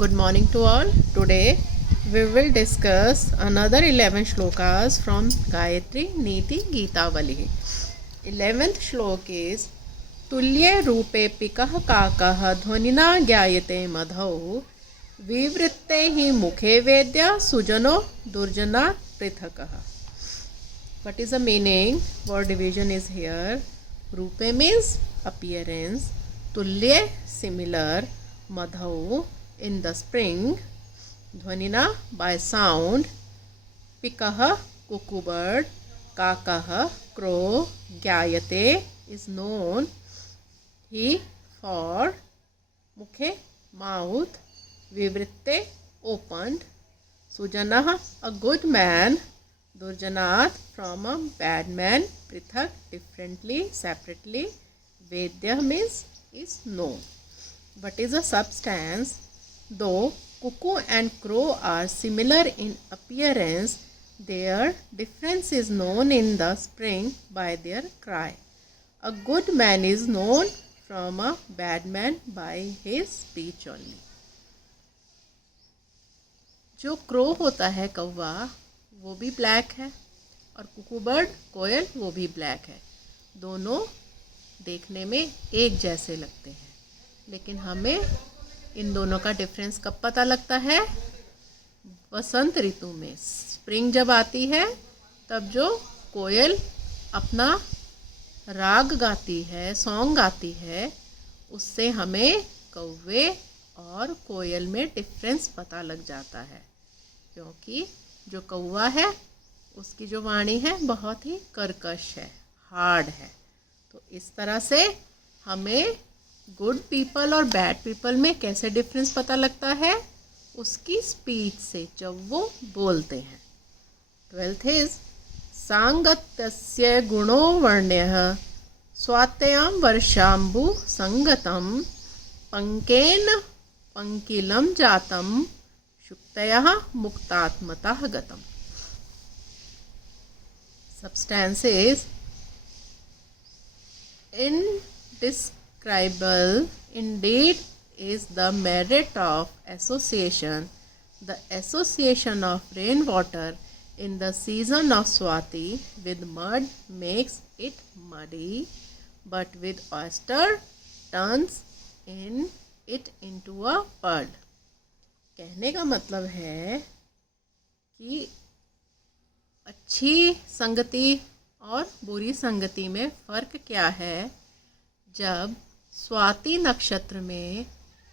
Good morning to all. Today we will discuss another 11 shlokas from Gayatri Niti Geetavali. 11th shlok is Tulye रूपे पिकः काकः ध्वनिना ज्ञायते मधौ विवृत्ते हि मुखे वेद्य सुजनो दुर्जना पृथकः. What is the meaning? Word division is here. Rupe means appearance, tulye similar, madhau in the spring, dhvanina by sound, pikah cuckoo bird, kakah crow, gyayate is known, he for, mukhe mouth, vivritte opened, sujanah a good man, durjanat from a bad man, prithak differently, separately, vedya means is known. What is the substance? Though cuckoo and crow are similar in appearance, their difference is known in the spring by their cry. A good man is known from a bad man by his speech only. जो crow होता है कौवा वो भी black है और Kuku bird कोयल वो भी ब्लैक है. दोनों देखने में एक जैसे लगते हैं, लेकिन हमें इन दोनों का डिफरेंस कब पता लगता है? वसंत ऋतु में. स्प्रिंग जब आती है तब जो कोयल अपना राग गाती है, सॉन्ग गाती है, उससे हमें कौवे और कोयल में डिफरेंस पता लग जाता है. क्योंकि जो कौवा है उसकी जो वाणी है बहुत ही कर्कश है, हार्ड है. तो इस तरह से हमें गुड पीपल और बैड पीपल में कैसे डिफरेंस पता लगता है? उसकी स्पीच से, जब वो बोलते हैं. 12th इज सांगत्य गुणो वर्ण्यः स्वात्यां वर्षांबु Sangtam पंकेन पंकिलम जातम शुक्तयः मुक्तात्मतः गतम. Substance is indescribable indeed is the merit of association. The association of rainwater in the season of Swati with mud makes it muddy, but with oyster turns it into a pearl. कहने का मतलब है कि अच्छी संगति और बुरी संगति में फ़र्क क्या है. जब स्वाति नक्षत्र में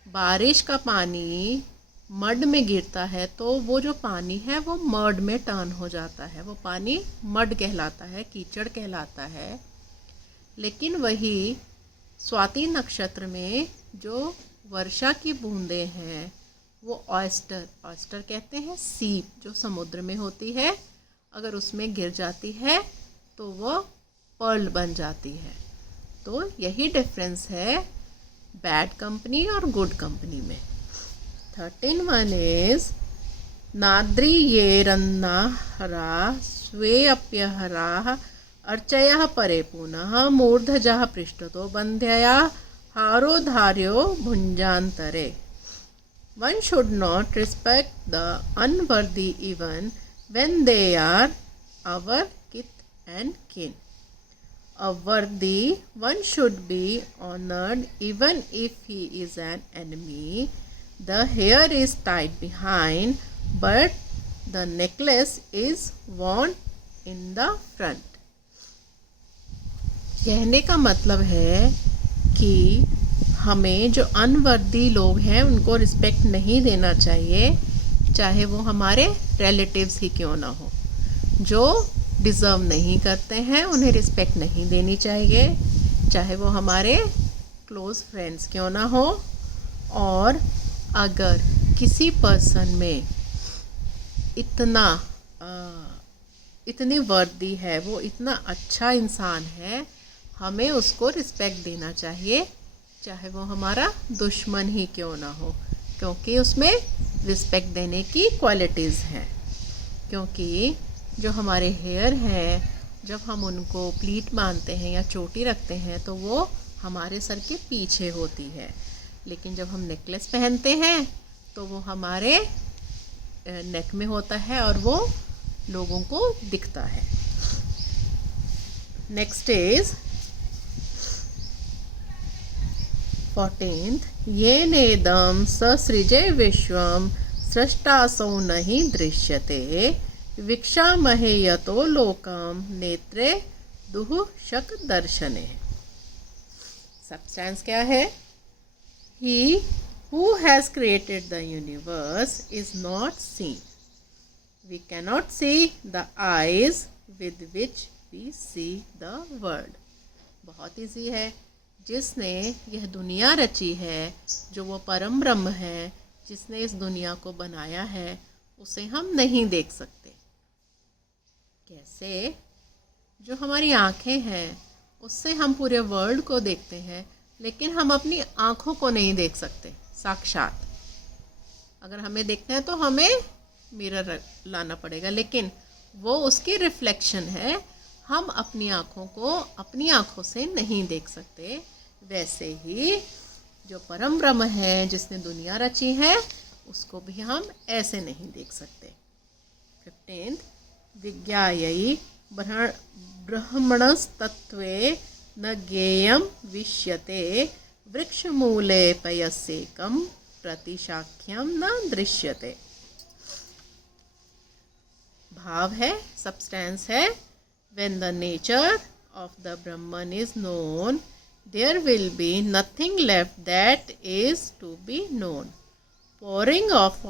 बारिश का पानी मड में गिरता है तो वो जो पानी है वो मड में टर्न हो जाता है, वो पानी मड कहलाता है, कीचड़ कहलाता है. लेकिन वही स्वाति नक्षत्र में जो वर्षा की बूंदें हैं वो ऑयस्टर कहते हैं, सीप जो समुद्र में होती है, अगर उसमें गिर जाती है तो वो पर्ल बन जाती है. तो यही डिफरेंस है बैड कंपनी और गुड कंपनी में. 13 वन इज नाद्रियेरन्नाहरा स्वेऽप्यहराः अर्चयः परे पुनः मूर्धजः पृष्ठतो बन्ध्यया हारोधार्यो भुञ्जान्तरे. One should not respect the unworthy even when they are our kith and kin. A worthy one should be honored even if he is an enemy. The hair is tied behind, but the necklace is worn in the front. कहने का मतलब है कि हमें जो unworthy लोग हैं उनको रिस्पेक्ट नहीं देना चाहिए, चाहे वो हमारे रिलेटिव्स ही क्यों ना हो. जो डिज़र्व नहीं करते हैं उन्हें रिस्पेक्ट नहीं देनी चाहिए, चाहे वो हमारे क्लोज़ फ्रेंड्स क्यों ना हो. और अगर किसी पर्सन में इतनी वर्दी है, वो इतना अच्छा इंसान है, हमें उसको रिस्पेक्ट देना चाहिए, चाहे वो हमारा दुश्मन ही क्यों ना हो, क्योंकि उसमें रिस्पेक्ट देने की क्वालिटीज़ हैं. क्योंकि जो हमारे हेयर हैं, जब हम उनको प्लीट बांधते हैं या चोटी रखते हैं तो वो हमारे सर के पीछे होती है, लेकिन जब हम नेकलेस पहनते हैं तो वो हमारे नेक में होता है और वो लोगों को दिखता है। नेक्स्ट इज 14th, ये नेदम ससृजे विश्वम सृष्टासौ नहि दृश्यते वीक्षामहे यतो लोकम नेत्रे दुः शक दर्शने। सब्सटेंस क्या है? He who has created the universe is not seen. We cannot see the eyes with which we see the world. बहुत ईजी है। जिसने यह दुनिया रची है, जो वो परम ब्रह्म है, जिसने इस दुनिया को बनाया है, उसे हम नहीं देख सकते। कैसे? जो हमारी आँखें हैं उससे हम पूरे वर्ल्ड को देखते हैं, लेकिन हम अपनी आँखों को नहीं देख सकते साक्षात। अगर हमें देखना है तो हमें मिरर लाना पड़ेगा, लेकिन वो उसकी रिफ्लेक्शन है। हम अपनी आँखों को अपनी आँखों से नहीं देख सकते। वैसे ही जो परम ब्रह्म है, जिसने दुनिया रची है, उसको भी हम ऐसे नहीं देख सकते। 15th, विज्ञायै ब्रह्मणस्तत्त्वे न ज्ञेयं विष्यते वृक्षमूले पयस्येकं प्रतिशाख्यं न दृश्यते। भाव है, सब्सटेंस है, when the nature of the Brahman is known, there will be nothing left that is to be known. Pouring of